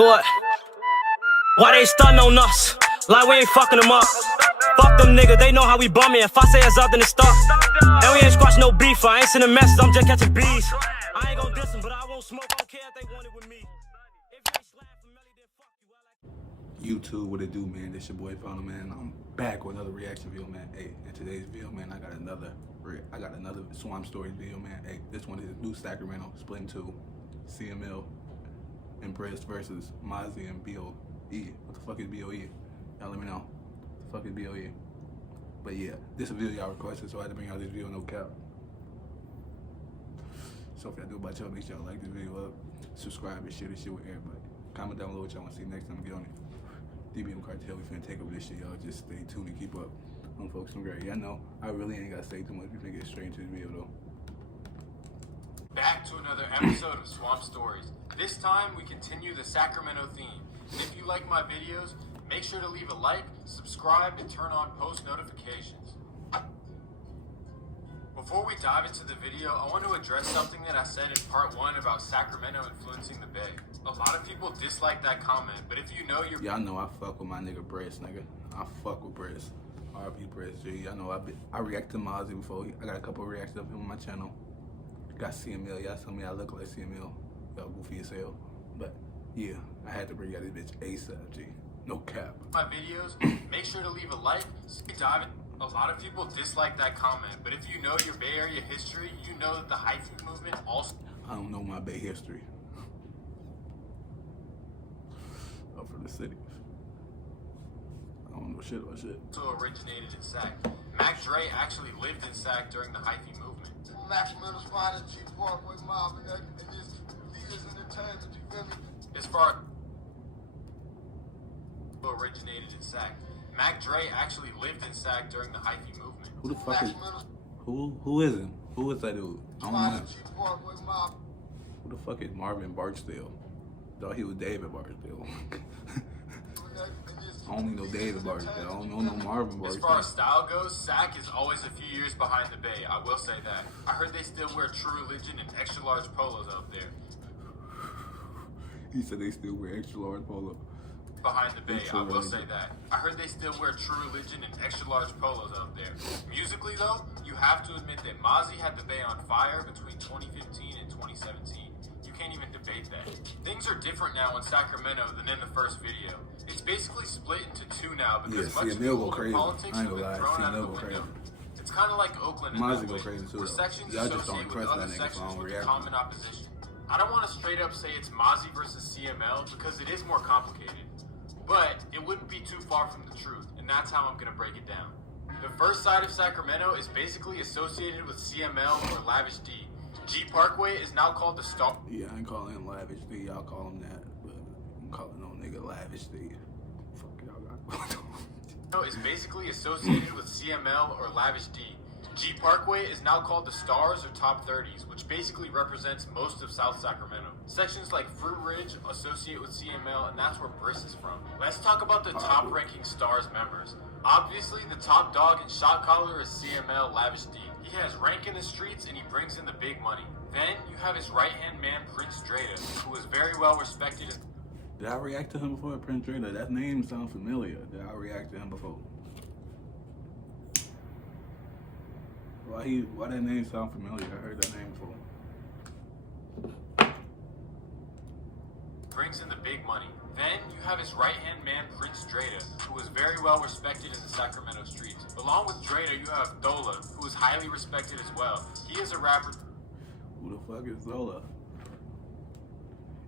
Do it. Why they stuntin' on us? Like we ain't fucking them up. Fuck them niggas, they know how we bummin'. If I say it's up, then it's stuck. And we ain't squashing no beef. I ain't sending messages, I'm just catching bees. I ain't gon' diss them, but I won't smoke. I don't care if they want it with me. If you ain't slap for Melly, then fuck you. I like YouTube, what it do, man? This your boy Vonno, man. I'm back with another reaction video, man. Hey, in today's video, man, I got another Swamp Stories video, man. Hey, this one is new Sacramento, split into CML and Bris versus Mozzy and BOE. What the fuck is BOE? Y'all let me know. What the fuck is BOE? But yeah, this is a video y'all requested, so I had to bring out this video, no cap. So if y'all do about y'all, make sure y'all like this video up, subscribe and share this shit with everybody. Comment down below what y'all want to see next time we get on it. DBM cartel, we finna take over this shit, y'all. Just stay tuned and keep up. Folks, I'm great. Y'all know I really ain't gotta say too much. We finna get straight into the video though. Back to another episode of Swamp Stories. This time we continue the Sacramento theme. And if you like my videos, make sure to leave a like, subscribe, and turn on post notifications. Before we dive into the video, I want to address something that I said in part 1 about Sacramento influencing the Bay. A lot of people dislike that comment, but if you know you're... Y'all know I fuck with my nigga Bris, nigga. I fuck with Bris. RP Bris, G. Y'all know I reacted to Mozzy before. I got a couple of reactions of him on my channel. Got CML. Y'all tell me I look like CML. Y'all goofy as hell. But yeah, I had to bring out this bitch ASAP, G. No cap. My videos, make sure to leave a like. Dive in. A lot of people dislike that comment, but if you know your Bay Area history, you know that the hyphen movement also... I don't know my Bay history. I'm from the city. I don't know shit about shit. Also originated in Sac. Mac Dre actually lived in Sac during the hyphy movement. Maximum spot at G Parkway Mob and this leaders in the times that you feel me? As far originated in Sac. Mac Dre actually lived in Sac during the hyphy movement. Who the fuck is who is him? Who is that dude? I don't know. Who the fuck is Marvin Barksdale? Thought he was David Barksdale. I only know David Barksdale. I don't know no Marvin Barksdale. As far as style goes, Sac is always a few years behind the Bay. I will say that. I heard they still wear True Religion and extra large polos out there. He said they still wear extra large polo. Behind the Bay, I will say that. I heard they still wear True Religion and extra large polos out there. Musically though, you have to admit that Mozzy had the Bay on fire between 2015 and 2017. You can't even debate that. Things are different now in Sacramento than in the first video. It's basically split into two now because much of the older politics have been thrown out of the window. It's kind of like Oakland in that way, where sections associate with other sections with common opposition. I don't want to straight up say it's Mozzy versus CML because it is more complicated. But it wouldn't be too far from the truth, and that's how I'm going to break it down. The first side of Sacramento is basically associated with CML or Lavish D. G Parkway is now called the Star. Yeah, I ain't calling him Lavish D, y'all call him that, but I'm calling no nigga Lavish D. Fuck y'all got. Is basically associated with CML or Lavish D. G Parkway is now called the Stars or Top 30s, which basically represents most of South Sacramento. Sections like Fruit Ridge associate with CML, and that's where Bris is from. Let's talk about the top-ranking Stars members. Obviously, the top dog in shot caller is CML Lavish D. He has rank in the streets, and he brings in the big money. Then, you have his right-hand man, Prince Dreda, who is very well respected. Did I react to him before, Prince Dreda? That name sounds familiar. Did I react to him before? Why that name sound familiar? I heard that name before. Brings in the big money. Then you have his right-hand man, Prince Dreda, who is very well respected in the Sacramento streets. Along with Dreda, you have Dola, who is highly respected as well. He is a rapper. Who the fuck is Dola?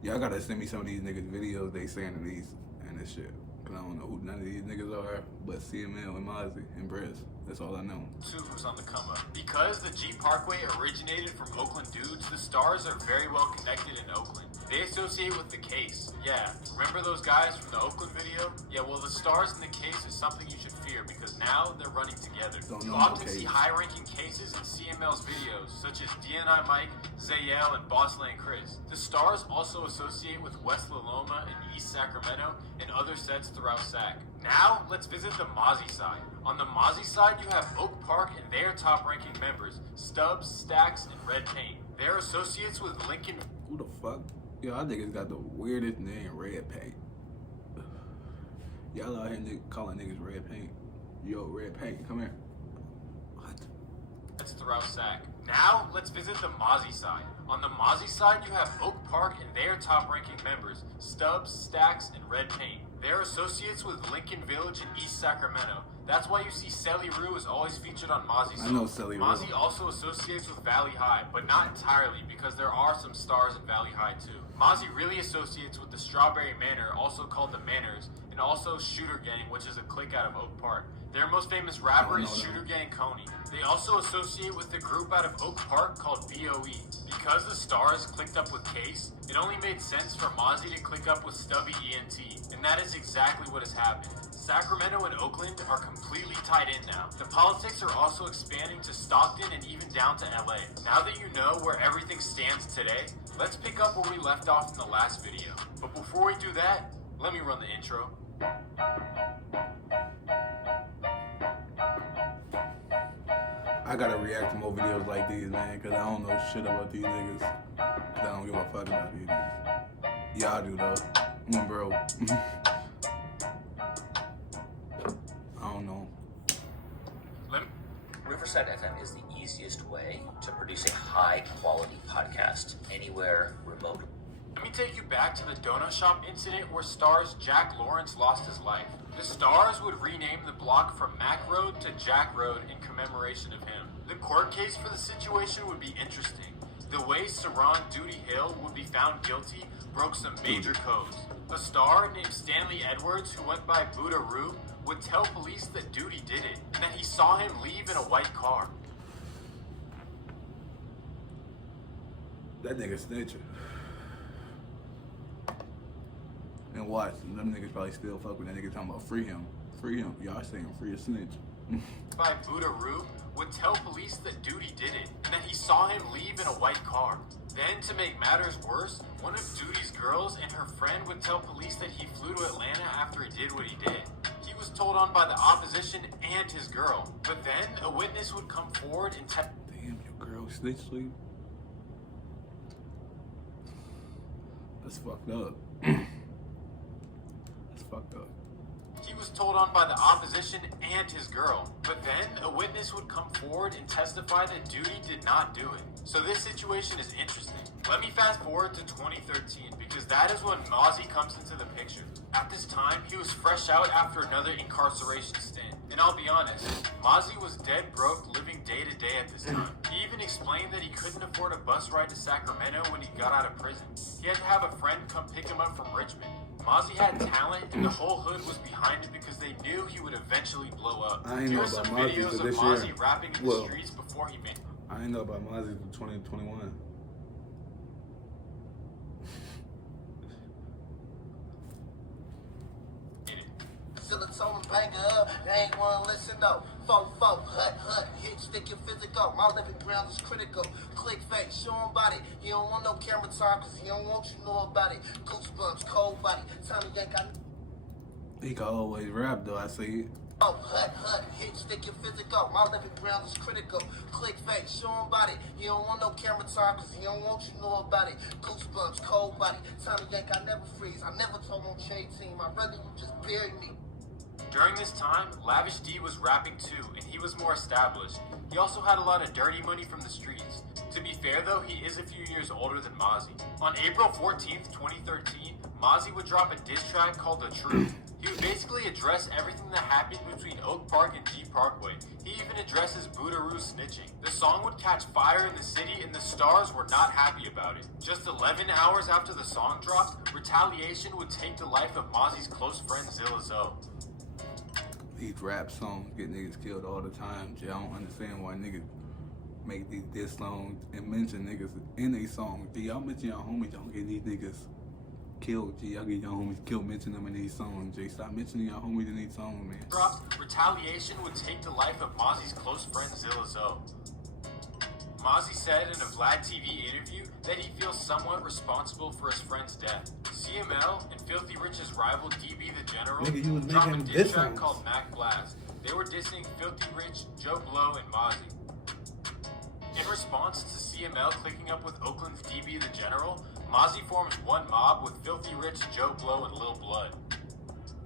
Y'all gotta send me some of these niggas videos they saying in these and this shit. Cause I don't know who none of these niggas are, but CML and Mozzy and Bris. That's all I know. Who's on the come up. Because the G Parkway originated from Oakland dudes, the Stars are very well connected in Oakland. They associate with the Case. Yeah, remember those guys from the Oakland video? Yeah, well the Stars in the Case is something you should fear because now they're running together. You often see high-ranking cases in CML's videos, such as DNI Mike, Zayel, and Bossland Chris. The Stars also associate with West La Loma and East Sacramento and other sets throughout Sac. Now, let's visit the Mozzy side. On the Mozzy side, you have Oak Park and their top-ranking members, Stubbs, Stacks, and Red Paint. They're associates with Lincoln. Who the fuck? Yo, I think it's got the weirdest name, Red Paint. Y'all out here calling niggas Red Paint. Yo, Red Paint, come here. What? That's throughout Sac. Now, let's visit the Mozzy side. On the Mozzy side, you have Oak Park and their top-ranking members, Stubbs, Stacks, and Red Paint. They're associates with Lincoln Village in East Sacramento. That's why you see Selly Rue is always featured on Mozzy's songs. I know Selly Rue. Mozzy also associates with Valley High, but not entirely, because there are some stars in Valley High too. Mozzy really associates with the Strawberry Manor, also called the Manors, and also Shooter Gang, which is a clique out of Oak Park. Their most famous rapper is Shooter Gang Coney. They also associate with the group out of Oak Park called BOE. Because the stars clicked up with Case, it only made sense for Mozzy to click up with Stubby ENT, and that is exactly what has happened. Sacramento and Oakland are completely tied in now. The politics are also expanding to Stockton and even down to LA. Now that you know where everything stands today, let's pick up where we left off in the last video. But before we do that, let me run the intro. I gotta react to more videos like these, man, because I don't know shit about these niggas. Because I don't give a fuck about these niggas. Y'all do, though. Bro. I don't know. Riverside FM is the easiest way to produce a high-quality podcast anywhere remotely. Let me take you back to the donut shop incident where stars Jack Lawrence lost his life. The stars would rename the block from Mac Road to Jack Road in commemoration of him. The court case for the situation would be interesting. The way Saron Duty Hill would be found guilty broke some major codes. A star named Stanley Edwards, who went by Buddha Roo, would tell police that Duty did it, and that he saw him leave in a white car. That nigga snitching. And watch, them niggas probably still fuck with that nigga talking about free him. Free him. Y'all saying free a snitch. By Buddha Roo would tell police that Duty did it, and that he saw him leave in a white car. Then, to make matters worse, one of Duty's girls and her friend would tell police that he flew to Atlanta after he did what he did. He was told on by the opposition and his girl. But then, a witness would come forward and tell... Damn, your girl snitched, sleep. That's fucked up. That's fucked up. He was told on by the opposition and his girl. But then, a witness would come forward and testify that Duty did not do it. So this situation is interesting. Let me fast forward to 2013, because that is when Mozzy comes into the picture. At this time, he was fresh out after another incarceration stint. And I'll be honest, Mozzy was dead broke, living day to day at this time. He even explained that he couldn't afford a bus ride to Sacramento when he got out of prison. He had to have a friend come pick him up from Richmond. Mozzy had talent, and the whole hood was behind him because they knew he would eventually blow up. I ain't Here know are some about Mozzy videos till of this Mozzy year. rapping in the streets before he made... I didn't know about Mozzy in 2021. Serotonin banger up, they ain't wanna listen though. Fo, hut, hit, stick your physical. My living ground is critical. Click face, show 'em body. You don't want no camera time, cause he don't want you to know about it. Goosebumps, cold body. Tommy Yank, He can always rap though, I see it. Hut, hit, stick your physical. My living ground is critical. Click face, show 'em body. You don't want no camera time, cause he don't want you to know about it. Goosebumps, cold body. Tommy Yank, I never freeze. I never told no J team. I rather you just bury me. During this time, Lavish D was rapping too, and he was more established. He also had a lot of dirty money from the streets. To be fair though, he is a few years older than Mozzy. On April 14th, 2013, Mozzy would drop a diss track called The Truth. He would basically address everything that happened between Oak Park and G Parkway. He even addresses Buddha Roo snitching. The song would catch fire in the city, and the stars were not happy about it. Just 11 hours after the song dropped, retaliation would take the life of Mozzy's close friend Zilla Zoe. These rap songs get niggas killed all the time. I don't understand why niggas make these diss songs and mention niggas in these songs. G, y'all mention y'all homies, y'all get these niggas killed. G, y'all get y'all homies killed, mention them in these songs. G, stop mentioning y'all homies in these songs, man. Retaliation would take the life of Mozzy's close friend Zilla Zoe. Mozzy said in a Vlad TV interview that he feels somewhat responsible for his friend's death. CML and Filthy Rich's rival DB the General dropped a diss track called Mac Blast. They were dissing Filthy Rich, Joe Blow, and Mozzy. In response to CML clicking up with Oakland's DB the General, Mozzy forms one mob with Filthy Rich, Joe Blow, and Lil Blood.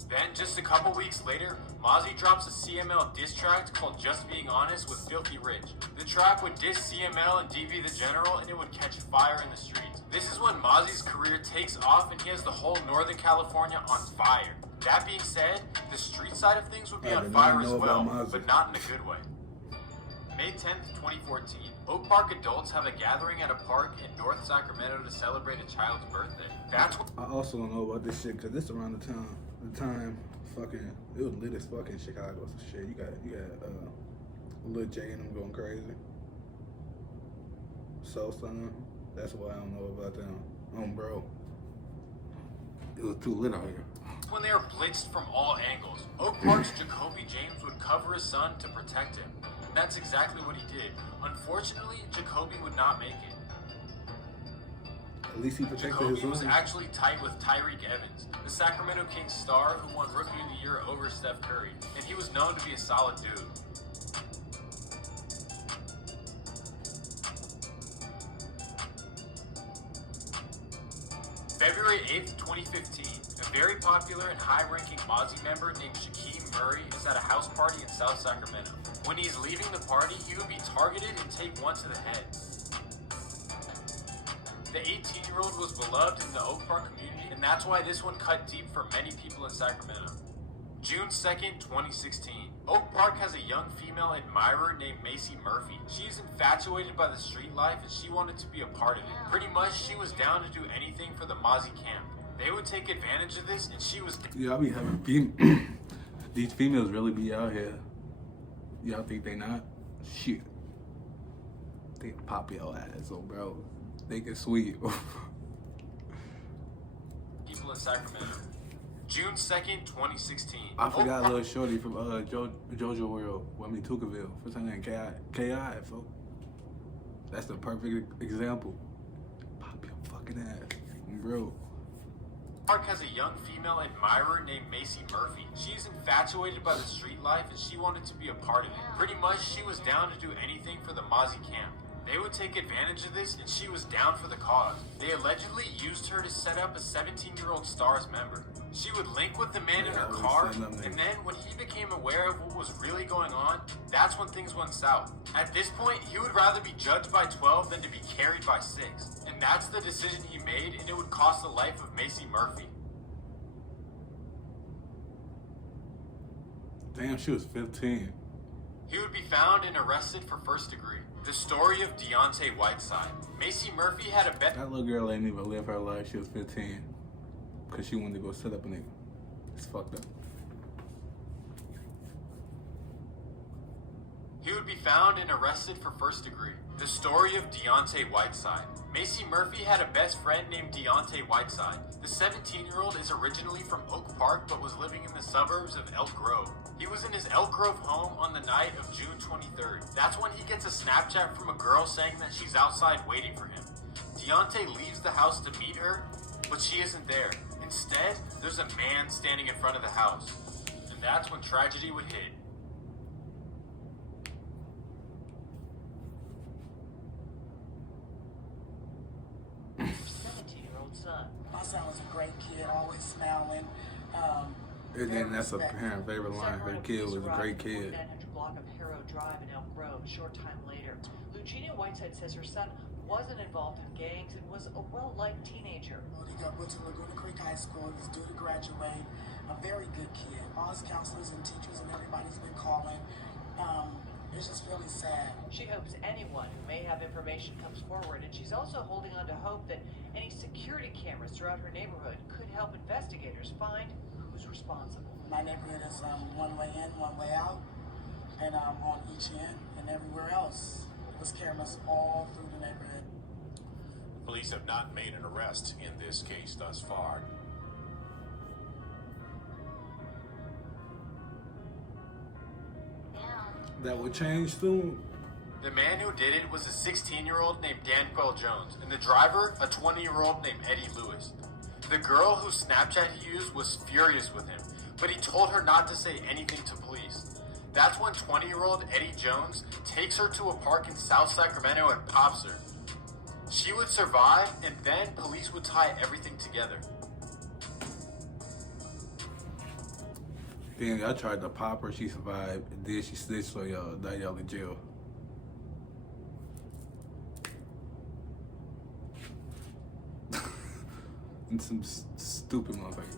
Then, just a couple weeks later, Mozzy drops a CML diss track called Just Being Honest with Filthy Rich. The track would diss CML and DB the General, and it would catch fire in the streets. This is when Mozzy's career takes off and he has the whole Northern California on fire. That being said, the street side of things would be on fire as well, but not in a good way. May 10th, 2014, Oak Park adults have a gathering at a park in North Sacramento to celebrate a child's birthday. That's what I also don't know about this shit because this around the time fucking it was lit as fuck in Chicago. So shit, you got Lil J and them going crazy. So son, that's why I don't know about them. Bro, it was too lit out here. when they are blitzed from all angles. Oak Park's Jacoby James would cover his son to protect him. That's exactly what he did. Unfortunately, Jacoby would not make it. At least he protected Jacoby his son. was actually tight with Tyreek Evans, the Sacramento Kings star who won Rookie of the Year over Steph Curry, and he was known to be a solid dude. February 8th, 2015, a very popular and high-ranking Mozzy member named Shaquem Murray is at a house party in South Sacramento. When he's leaving the party, he would be targeted and take one to the head. The 18-year-old was beloved in the Oak Park community, and that's why this one cut deep for many people in Sacramento. June 2nd, 2016. Oak Park has a young female admirer named Macy Murphy. She's infatuated by the street life and she wanted to be a part of it. Pretty much, she was down to do anything for the Mozzy camp. They would take advantage of this and she was... Yeah, I be having these females really be out here. Y'all think they not? Shit. They pop your ass, so bro. They get sweet. people in Sacramento. June 2nd, 2016. I forgot a little shorty from JoJo World. I mean Tukaville. What's her name? K.I. folks. That's the perfect example. Pop your fucking ass, bro. Park has a young female admirer named Macy Murphy. She's infatuated by the street life and she wanted to be a part of it. Pretty much, she was down to do anything for the Mozzy camp. They would take advantage of this and she was down for the cause. They allegedly used her to set up a 17-year-old Stars member. She would link with the man in her car, and then when he became aware of what was really going on, that's when things went south. At this point, he would rather be judged by 12 than to be carried by 6. And that's the decision he made, and it would cost the life of Macy Murphy. Damn, she was 15. He would be found and arrested for first degree. The story of Deontay Whiteside. Macy Murphy had a bet. That little girl ain't even live her life. She was 15. Because she wanted to go set up a nigga. It's fucked up. He would be found and arrested for first degree. The story of Deontay Whiteside. Macy Murphy had a best friend named Deontay Whiteside. The 17-year-old is originally from Oak Park but was living in the suburbs of Elk Grove. He was in his Elk Grove home on the night of June 23rd. That's when he gets a Snapchat from a girl saying that she's outside waiting for him. Deontay leaves the house to meet her, but she isn't there. Instead, there's a man standing in front of the house. And that's when tragedy would hit. Your 17-year-old son. My son was a great kid, always smiling. And then that's a parent favorite line. Her kid was a great kid. 4900 block of Harrow Drive in Elk Grove. A short time later, Lucina Whiteside says her son wasn't involved in gangs and was a well-liked teenager. Well, he went to Laguna Creek High School. He's due to graduate. A very good kid. All his counselors and teachers and everybody's been calling. It's just really sad. She hopes anyone who may have information comes forward, and she's also holding on to hope that any security cameras throughout her neighborhood could help investigators find who's responsible. My neighborhood is one way in, one way out, and on each end and everywhere else. There's cameras all through the neighborhood. Police have not made an arrest in this case thus far. That will change soon. The man who did it was a 16-year-old named Danquel Jones, and the driver, a 20-year-old named Eddie Lewis. The girl whose Snapchat he used was furious with him, but he told her not to say anything to police. That's when 20-year-old Eddie Jones takes her to a park in South Sacramento and pops her. She would survive, and then police would tie everything together. Then y'all tried to pop her, she survived, and then she snitched, so y'all, now y'all in jail. And some stupid motherfuckers.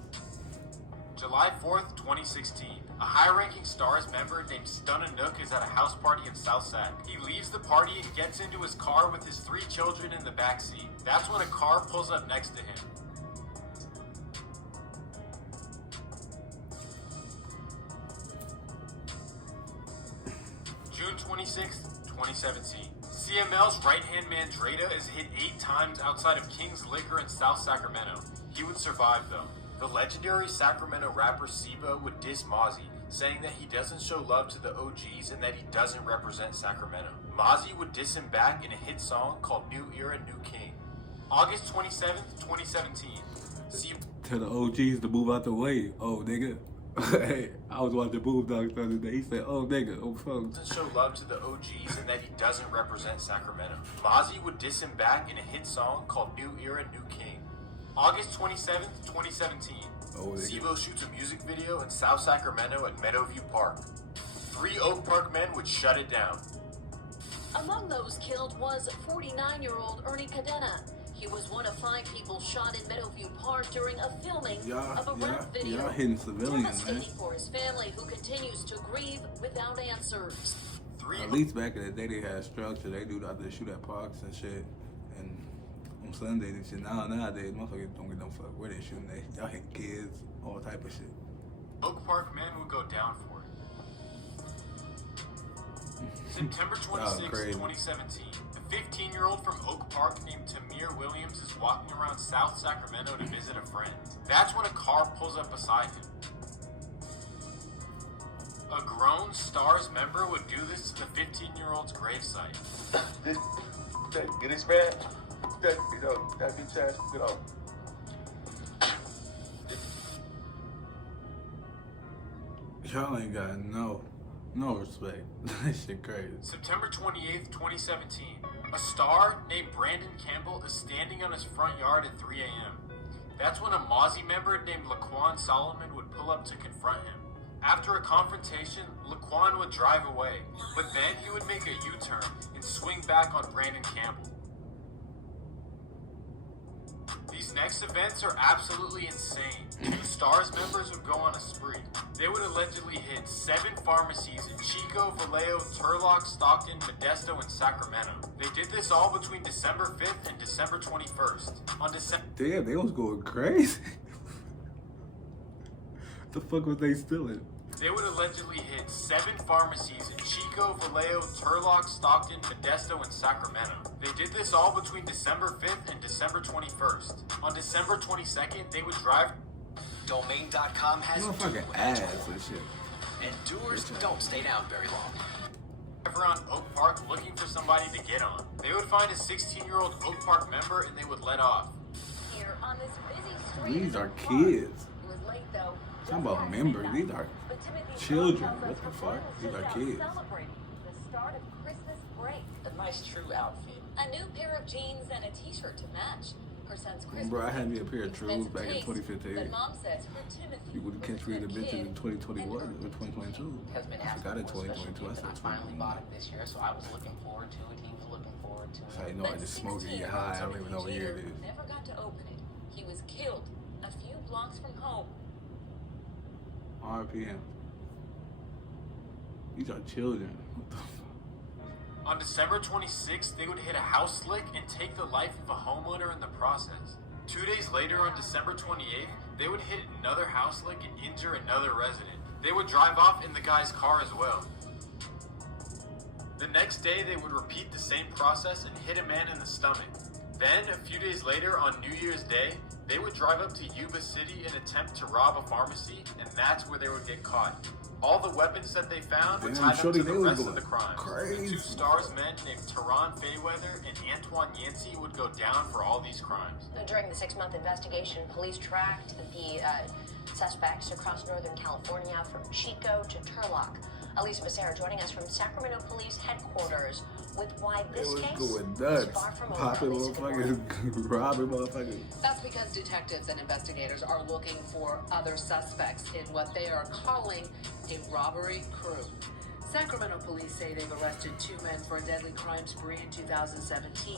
July 4th, 2016. A high-ranking Stars member named Stunna Nook is at a house party in South Sac. He leaves the party and gets into his car with his 3 children in the back seat. That's when a car pulls up next to him. June 26th, 2017. CML's right-hand man Drada is hit 8 times outside of King's Liquor in South Sacramento. He would survive though. The legendary Sacramento rapper Sibo would diss Mozzy, saying that he doesn't show love to the OGs and that he doesn't represent Sacramento. Mozzy would diss him back in a hit song called New Era, New King. August 27th, 2017. Tell the OGs to move out the way. Oh, nigga. Hey, I was watching Boomdogs the other day. He said, oh, nigga, oh, fuck. Doesn't show love to the OGs and that he doesn't represent Sacramento. Mozzy would diss him back in a hit song called New Era, New King. August 27th, 2017. Oh, Sibo shoots a music video in South Sacramento at Meadowview Park. 3 Oak Park men would shut it down. Among those killed was 49-year-old Ernie Cadena. He was one of 5 people shot in Meadowview Park during a filming of a rap video. Y'all hitting civilians, man. Devastating for his family, who continues to grieve without answers. At least back in the day, they had structure. They do out there shoot at parks and shit. And on Sundays and shit. Nowadays, motherfuckers don't get no fuck where they shooting. Y'all hit kids, all type of shit. Oak Park men would go down for it. September 26, 2017. A 15-year-old from Oak Park named Tamir Williams is walking around South Sacramento to visit a friend. That's when a car pulls up beside him. A grown Stars member would do this to the 15-year-old's gravesite. Get his man. That be chance. Y'all ain't got no respect. That shit crazy. September 28th, 2017. A star named Brandon Campbell is standing on his front yard at 3 a.m. That's when a Mozzy member named Laquan Solomon would pull up to confront him. After a confrontation, Laquan would drive away, but then he would make a U-turn and swing back on Brandon Campbell. These next events are absolutely insane. 2 Stars members would go on a spree. They would allegedly hit 7 pharmacies in Chico, Vallejo, Turlock, Stockton, Modesto, and Sacramento. They did this all between December 5th and December 21st. On December... Damn, they was going crazy. The fuck was they stealing? They would allegedly hit 7 pharmacies in Chico, Vallejo, Turlock, Stockton, Modesto, and Sacramento. They did this all between December 5th and December 21st. On December 22nd, they would drive... Domain.com has fucking ass and shit. And doers don't stay down very long. Around Oak Park looking for somebody to get on. They would find a 16-year-old Oak Park member and they would let off. Here on this busy street. These are kids. It was late though. Talking about members. These are children. What the fuck? These are kids. Celebrating the start of Christmas break. A nice true outfit. A new pair of jeans and a t-shirt to match. Her son's Christmas. Bro, I had me a pair of trues back in 2015. But mom says for Timothy. You would catch me in the bitches in 2021 or 2022. Has been I forgot in 2022. I said finally bought it this year, so I was looking forward to it. He was looking forward to it. So you know I just smoked it, get high. I don't even know what year it is. Never got to open it. He was killed a few blocks from home. RPM. These are children. What the fuck? On December 26th, they would hit a house lick and take the life of a homeowner in the process. 2 days later, on December 28th, they would hit another house lick and injure another resident. They would drive off in the guy's car as well. The next day, they would repeat the same process and hit a man in the stomach. Then, a few days later, on New Year's Day, they would drive up to Yuba City and attempt to rob a pharmacy, and that's where they would get caught. All the weapons that they found were tied up to the rest of the crimes. The 2 Stars men named Teron Fayweather and Antoine Yancey would go down for all these crimes. During the 6-month investigation, police tracked the suspects across Northern California from Chico to Turlock. Elisa Becerra joining us from Sacramento Police Headquarters with why this case going is nuts. far from over. Popping Elisa, good morning. motherfuckers, robbing motherfuckers. That's because detectives and investigators are looking for other suspects in what they are calling a robbery crew. Sacramento police say they've arrested 2 men for a deadly crime spree in 2017.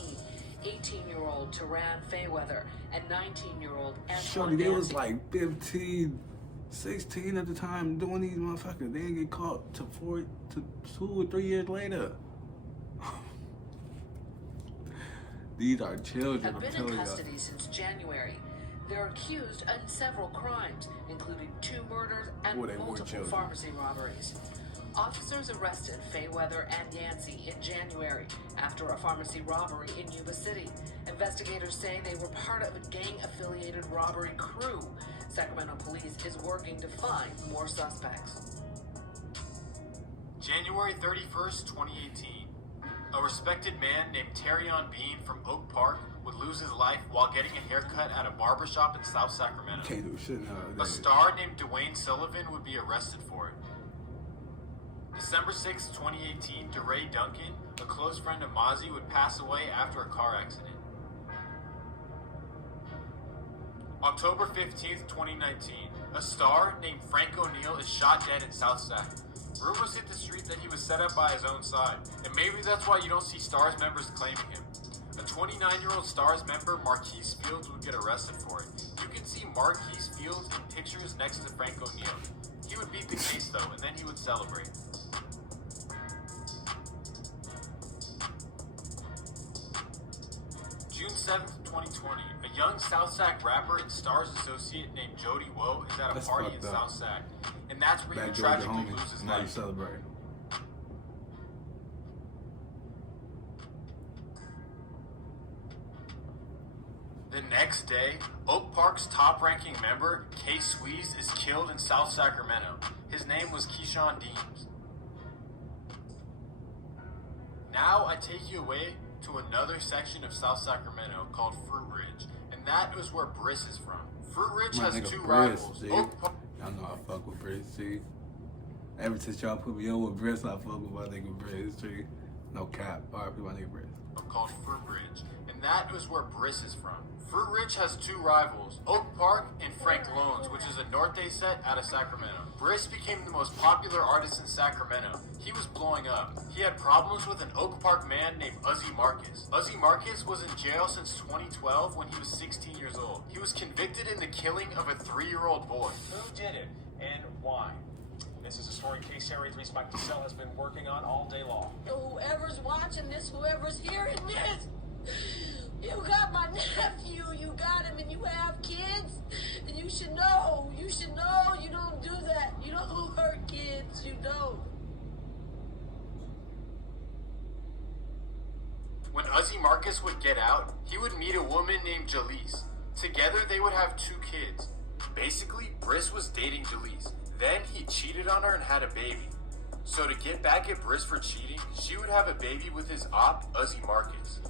18-year-old Teran Fayweather and 19-year-old Antoine Shorty, they was Nancy. like 15, 16 at the time doing these motherfuckers. They didn't get caught to 2 or 3 years later. These are children, Have I'm been telling in you. custody since January. They're accused in several crimes, including 2 murders and Well, they were multiple children. pharmacy robberies. Officers arrested Fayweather and Yancey in January after a pharmacy robbery in Yuba City. Investigators say they were part of a gang-affiliated robbery crew. Sacramento police is working to find more suspects. January 31st, 2018. A respected man named Terrion Bean from Oak Park would lose his life while getting a haircut at a barbershop in South Sacramento. Can't do shit nowadays. A star named Dwayne Sullivan would be arrested for it. December 6, 2018, DeRay Duncan, a close friend of Mozzy, would pass away after a car accident. October 15th, 2019, a star named Frank O'Neill is shot dead in South Sac. Rumors hit the street that he was set up by his own side, and maybe that's why you don't see STARS members claiming him. A 29-year-old STARS member, Marquise Fields, would get arrested for it. You can see Marquise Fields in pictures next to Frank O'Neill. He would beat the case though, and then he would celebrate. June 7th, 2020, a young South Sac rapper and STARS associate named Jody Woe is at a That's party in fucked up. South Sac, and that's where he Back would Georgia tragically homie. lose his Now you life. celebrating. The next day, Oak Park's top-ranking member, Kay Squeeze, is killed in South Sacramento. His name was Keyshawn Deems. Now I take you away to another section of South Sacramento called Fruit Ridge, and that is where Bris is from. Fruit Ridge My has nigga 2 Bris, rivals. G. Oak Park Y'all know I fuck with Bris, G. Ever since y'all put me on with Bris, I fuck with my nigga Bris, G. No cap. RIP my nigga Bris. called Fruit Ridge, and that is where Bris is from. Fruit Ridge has 2 rivals, Oak Park and Frank Loans, which is a Norte set out of Sacramento. Bris became the most popular artist in Sacramento. He was blowing up. He had problems with an Oak Park man named Uzi Marcus. Uzi Marcus was in jail since 2012 when he was 16 years old. He was convicted in the killing of a 3-year-old boy. Who did it and why? This is a story Case Area 3 Spike DeSell has been working on all day long. Whoever's watching this, whoever's hearing this, you got my nephew, you got him, and you have kids, and you should know, you don't do that. You don't hurt kids, you don't. When Uzi Marcus would get out, he would meet a woman named Jalise. Together they would have 2 kids. Basically, Bris was dating Jalise. Then he cheated on her and had a baby. So to get back at Bris for cheating, she would have a baby with his op, Uzi Marcus.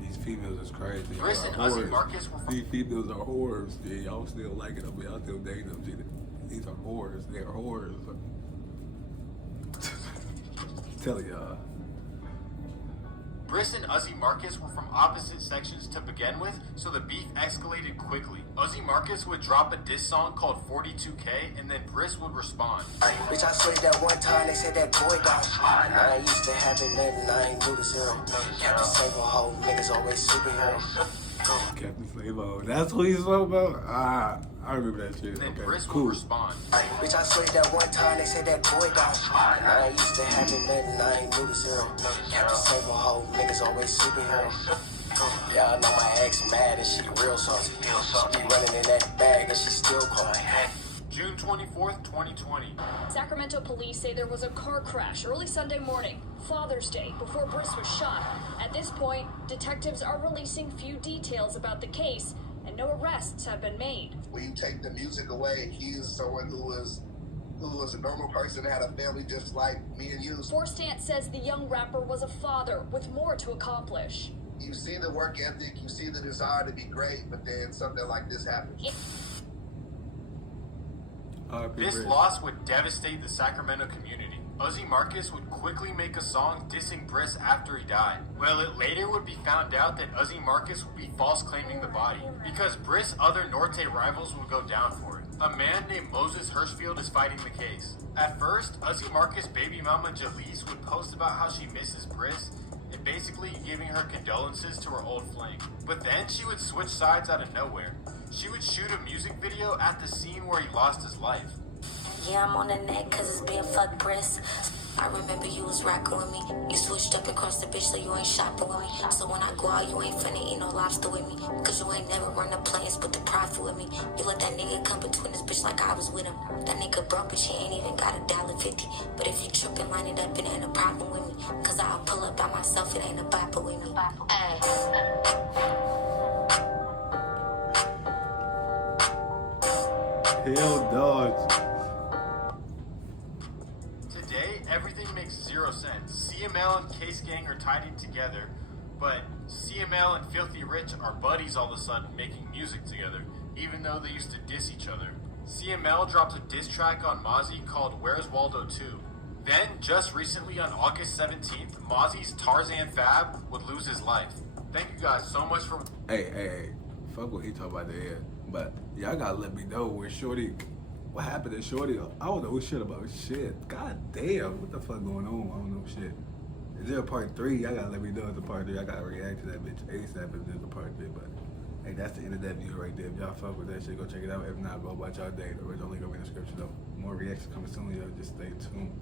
These females is crazy. Bris and Y'all are Uzi whores. Marcus were from... These females are whores. Yeah, y'all still liking them, but y'all still dating them. See, these are whores. They're whores. Tell y'all. Bris and Uzi Marcus were from opposite sections to begin with, so the beef escalated quickly. Uzi Marcus would drop a diss song called 42K, and then Bris would respond. Bitch, I swear that one time they said that boy don't. I ain't used to having nothing, I ain't new to zero. Captain Sable Ho, niggas always superheroes. Captain Sable. That's what he's talking about? Ah, I remember that shit. And then Okay, Bris cool. would respond. Bitch, I swear that one time they said that boy don't. I ain't used to having nothing, I ain't new to zero. Captain Sable Ho, niggas always superheroes. Yeah, I know my ex mad and she real salty. She be running in that bag and she still calling. June 24th, 2020. Sacramento police say there was a car crash early Sunday morning, Father's Day, before Bris was shot. At this point, detectives are releasing few details about the case, and no arrests have been made. When you take the music away, he is someone who was a normal person, had a family just like me and you. Forstant says the young rapper was a father with more to accomplish. You see the work ethic, you see the desire to be great, but then something like this happens. This loss would devastate the Sacramento community. Uzi Marcus would quickly make a song dissing Bris after he died. Well, it later would be found out that Uzi Marcus would be false claiming the body, because Bris' other Norte rivals would go down for it. A man named Moses Hirschfield is fighting the case. At first, Uzi Marcus' baby mama Jalise would post about how she misses Bris, and basically giving her condolences to her old flame. But then she would switch sides out of nowhere. She would shoot a music video at the scene where he lost his life. Yeah, I'm on the neck cause it's being fuck Bris. I remember you was rocking with me. You switched up and crossed the bitch so you ain't shopping with me. So when I go out, you ain't finna eat no lobster with me. Cause you ain't never run the plans, but the profit with me. You let that nigga come between this bitch like I was with him. That nigga broke, but she ain't even got $1.50. But if you trippin', line it up, it ain't a problem with me. Cause I'll pull up by myself, it ain't a bopper with me. Hell dogs. Today, everything makes zero sense. CML and Case Gang are tied in together, but CML and Filthy Rich are buddies all of a sudden making music together, even though they used to diss each other. CML dropped a diss track on Mozzy called Where's Waldo 2. Then, just recently on August 17th, Mozzy's Tarzan Fab would lose his life. Thank you guys so much for... Hey. Fuck what he talk about there. But y'all gotta let me know where Shorty... What happened to Shorty? I don't know shit about shit. God damn, what the fuck going on? I don't know shit. Is there a part 3? Y'all gotta let me know if the part 3. I gotta react to that bitch ASAP if there's a part 3. But hey, that's the end of that video right there. If y'all fuck with that shit, go check it out. If not, go watch y'all day. The original link over in the description though. More reactions coming soon, y'all. Just stay tuned.